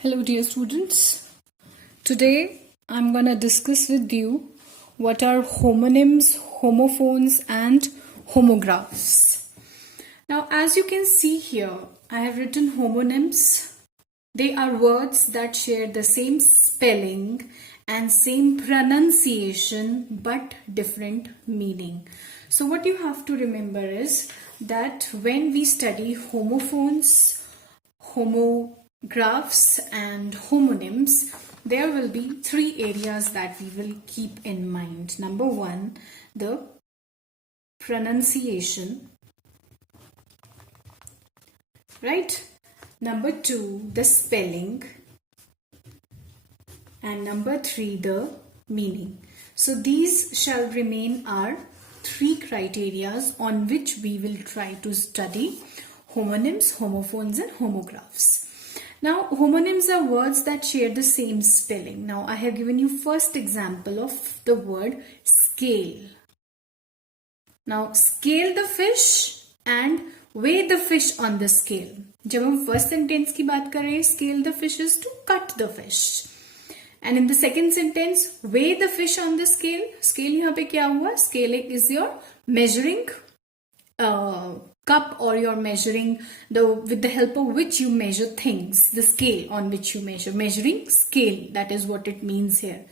Hello dear students. Today I'm going to discuss with you what are homonyms, homophones and homographs. Now as you can see here, I have written homonyms. They are words that share the same spelling and same pronunciation but different meaning. So what you have to remember is that when we study homophones, homographs and homonyms, there will be three areas that we will keep in mind. Number one, the pronunciation, right? Number two, the spelling, and number three, the meaning. So these shall remain our three criterias on which we will try to study homonyms, homophones and homographs. Now homonyms are words that share the same spelling. Now I have given you first example of the word scale. Now scale the fish and weigh the fish on the scale. जब हम first sentence की बात कर रहे हैं, scale the fish is to cut the fish. And in the second sentence, weigh the fish on the scale. Scale यहाँ पे क्या हुआ? Scaling is your measuring cup, or you're measuring with the help of which you measure things. The scale on which you measure. Measuring scale. That is what it means here.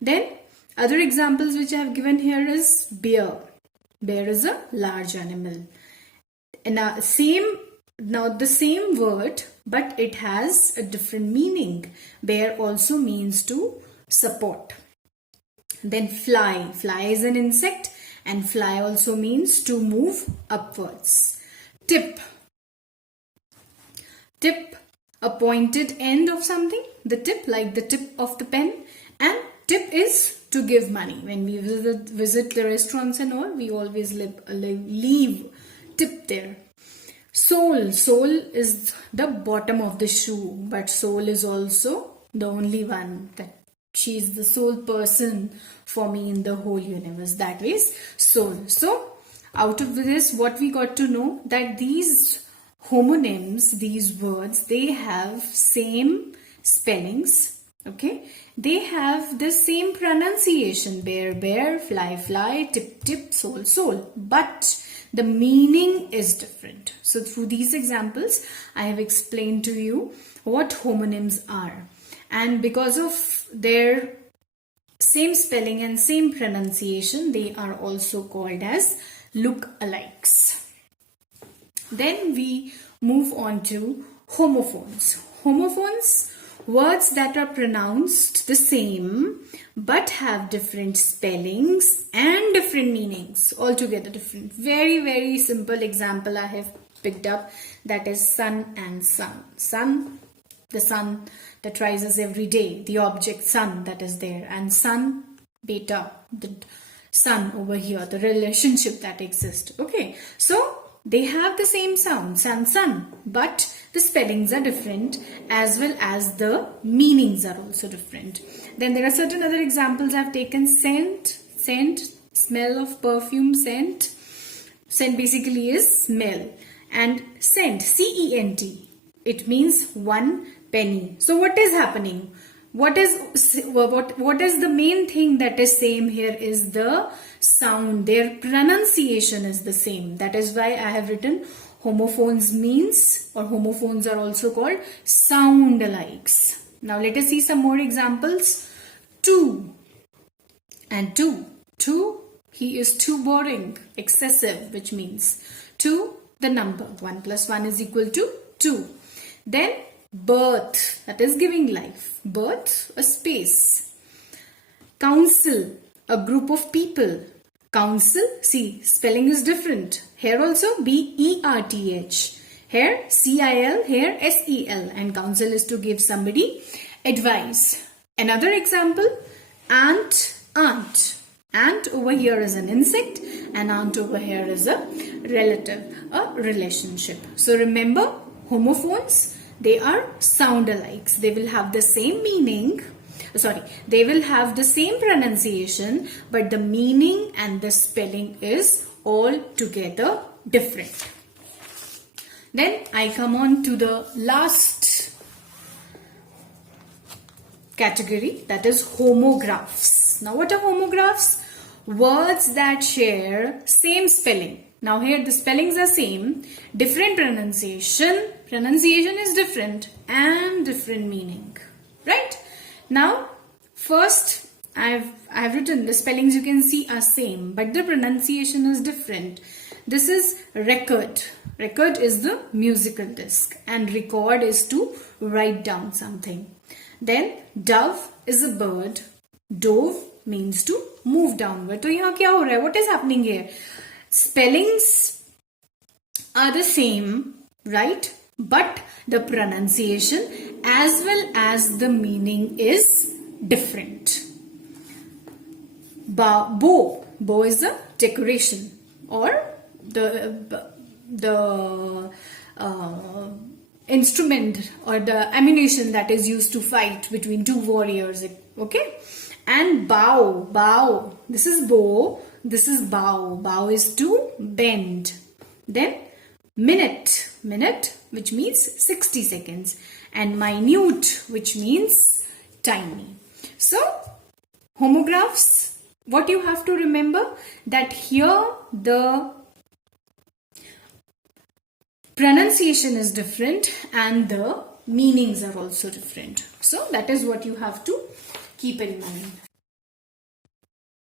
Then other examples which I have given here is bear. Bear is a large animal. And now the same word, but it has a different meaning. Bear also means to support. Then fly. Fly is an insect and fly also means to move upwards. Tip. Tip, a pointed end of something. The tip, like the tip of the pen. And tip is to give money. When we visit the restaurants and all, we always leave tip there. Sole. Sole is the bottom of the shoe, but sole is also the only one. That she is the sole person for me in the whole universe. That is sole. So out of this, what we got to know, that these homonyms, these words, they have same spellings. Okay, they have the same pronunciation. Bear, bear, fly, fly, tip, tip, sole, sole. But the meaning is different. So through these examples, I have explained to you what homonyms are. And because of their same spelling and same pronunciation, they are also called as look-alikes. Then we move on to homophones. Homophones, words that are pronounced the same but have different spellings and different meanings, altogether different. Very, very simple example I have picked up, that is sun and sun. Sun, the sun that rises every day, the object sun that is there, and sun, beta, the sun over here, the relationship that exists. Okay, so they have the same sound, sun, sun, but the spellings are different as well as the meanings are also different. Then there are certain other examples I've taken. Scent, scent, smell of perfume, scent. Scent basically is smell. And cent, C-E-N-T, it means 1 penny. So what is happening? What is the main thing that is same here is the sound. Their pronunciation is the same. That is why I have written homophones means, or homophones are also called sound alikes. Now let us see some more examples. Two and two. Two, he is too boring, excessive, which means two, the number. 1 plus 1 is equal to 2. Then birth, that is giving life. Birth, a space. Council, a group of people. Council, see, spelling is different. Here also B-E-R-T-H. Here C-I-L, here S-E-L. And counsel is to give somebody advice. Another example, ant, aunt. Ant over here is an insect and aunt over here is a relative, a relationship. So remember, homophones, they are sound alikes. They will have the same meaning. They will have the same pronunciation, but the meaning and the spelling is altogether different. Then I come on to the last category, that is homographs. Now what are homographs? Words that share same spelling. Now here the spellings are same, different pronunciation is different, and different meaning, right? Now first I've written the spellings you can see are same, but the pronunciation is different. This is record. Record is the musical disc, and record is to write down something. Then dove is a bird. Dove means to move downward. तो यहाँ क्या हो रहा है? What is happening here? Spellings are the same, right? But the pronunciation as well as the meaning is different. Bow. Bow is the decoration or the instrument or the ammunition that is used to fight between two warriors. Okay. And bow. This is bow. This is bow. Bow is to bend. Then minute, which means 60 seconds. And minute, which means tiny. So, homographs, what you have to remember, that here the pronunciation is different and the meanings are also different. So, that is what you have to keep in mind.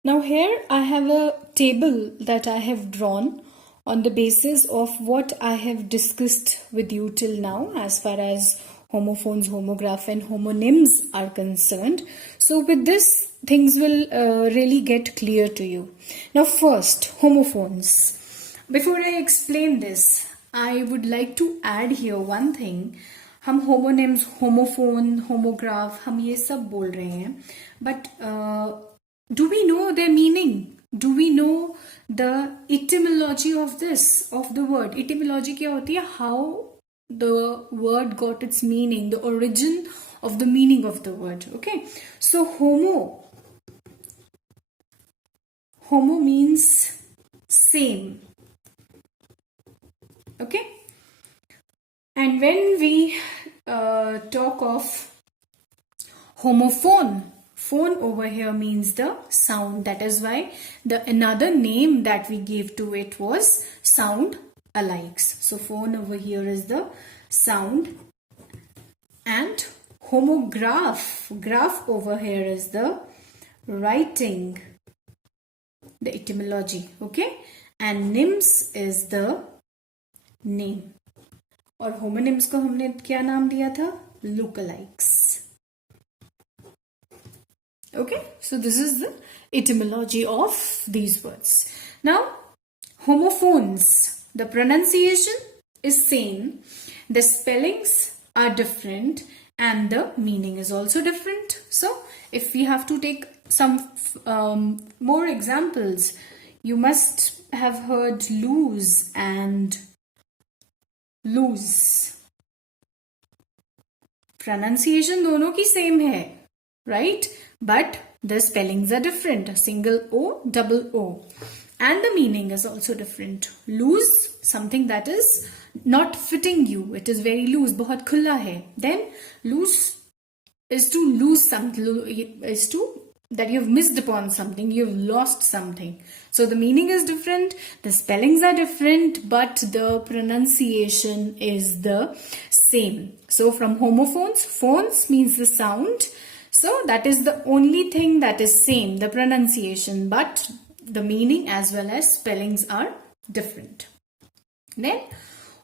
Now here I have a table that I have drawn on the basis of what I have discussed with you till now as far as homophones, homograph and homonyms are concerned. So with this, things will really get clear to you. Now first, homophones. Before I explain this, I would like to add here one thing. हम homonyms, homophone, homograph, हम ये सब बोल रहे हैं. But do we know their meaning? Do we know the etymology of this, of the word? Etymology क्या होती है? How the word got its meaning, the origin of the meaning of the word. Okay. So homo means same. Okay. And when we talk of homophone, phone over here means the sound. That is why the another name that we gave to it was sound alikes. So phone over here is the sound, and homograph, graph over here is the writing, the etymology. Okay. And nyms is the name. और homonyms को हमने क्या नाम दिया था? Lookalikes. Okay, so this is the etymology of these words. Now, homophones, the pronunciation is same, the spellings are different, and the meaning is also different. So, if we have to take some more examples, you must have heard lose and lose. Pronunciation दोनों की same है, right? But the spellings are different. Single O, double O. And the meaning is also different. Loose, something that is not fitting you. It is very loose. बहुत खुला है. Then loose is to lose something. Is to that you've missed upon something. You've lost something. So the meaning is different. The spellings are different. But the pronunciation is the same. So from homophones, phones means the sound. So that is the only thing that is same, the pronunciation, but the meaning as well as spellings are different. Then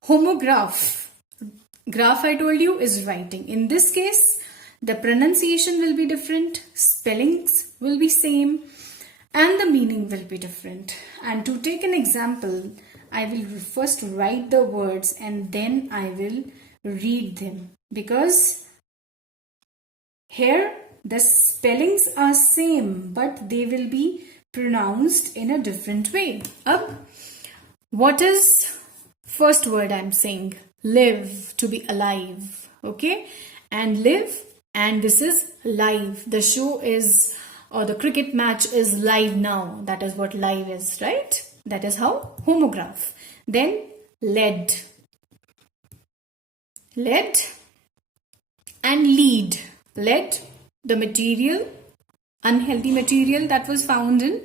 homograph. Graph, I told you, is writing. In this case, the pronunciation will be different, spellings will be same, and the meaning will be different. And to take an example, I will first write the words and then I will read them, because here the spellings are same but they will be pronounced in a different way. What is first word I'm saying? Live, to be alive. Okay, and live, and this is live. The show is, or the cricket match is live now. That is what live is, right? That is how homograph. Then led and lead. Led, the material, unhealthy material that was found in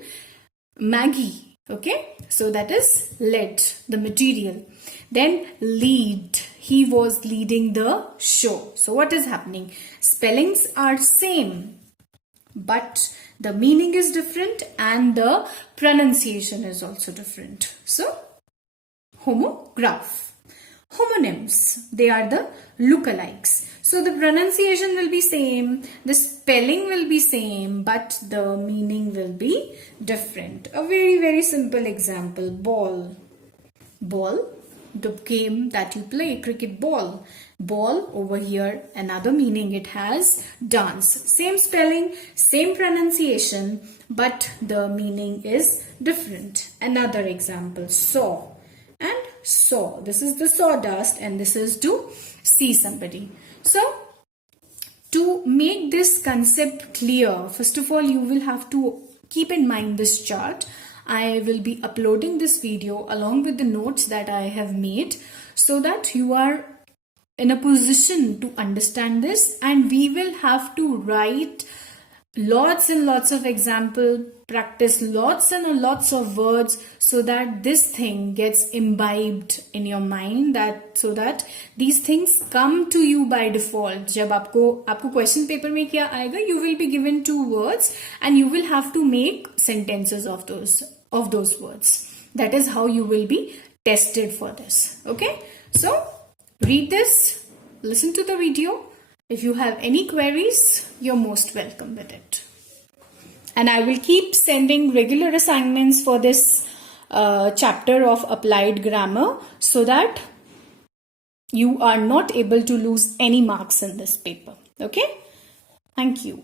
Maggie. Okay, so that is lead, the material. Then lead, he was leading the show. So what is happening? Spellings are same, but the meaning is different and the pronunciation is also different. So homograph. Homonyms, they are the lookalikes. So the pronunciation will be same, the spelling will be same, but the meaning will be different. A very simple example, ball. Ball, the game that you play, cricket ball. Ball, over here, another meaning it has, dance. Same spelling, same pronunciation, but the meaning is different. Another example, saw and saw. This is the sawdust and this is to see somebody. So to make this concept clear, first of all, you will have to keep in mind this chart. I will be uploading this video along with the notes that I have made so that you are in a position to understand this, and we will have to write lots and lots of example, practice lots and lots of words so that this thing gets imbibed in your mind, that so that these things come to you by default. जब आपको question paper में क्या आएगा, you will be given 2 words and you will have to make sentences of those words. That is how you will be tested for this. Okay, so read this, listen to the video. If you have any queries, you're most welcome with it. And I will keep sending regular assignments for this chapter of applied grammar so that you are not able to lose any marks in this paper. Okay? Thank you.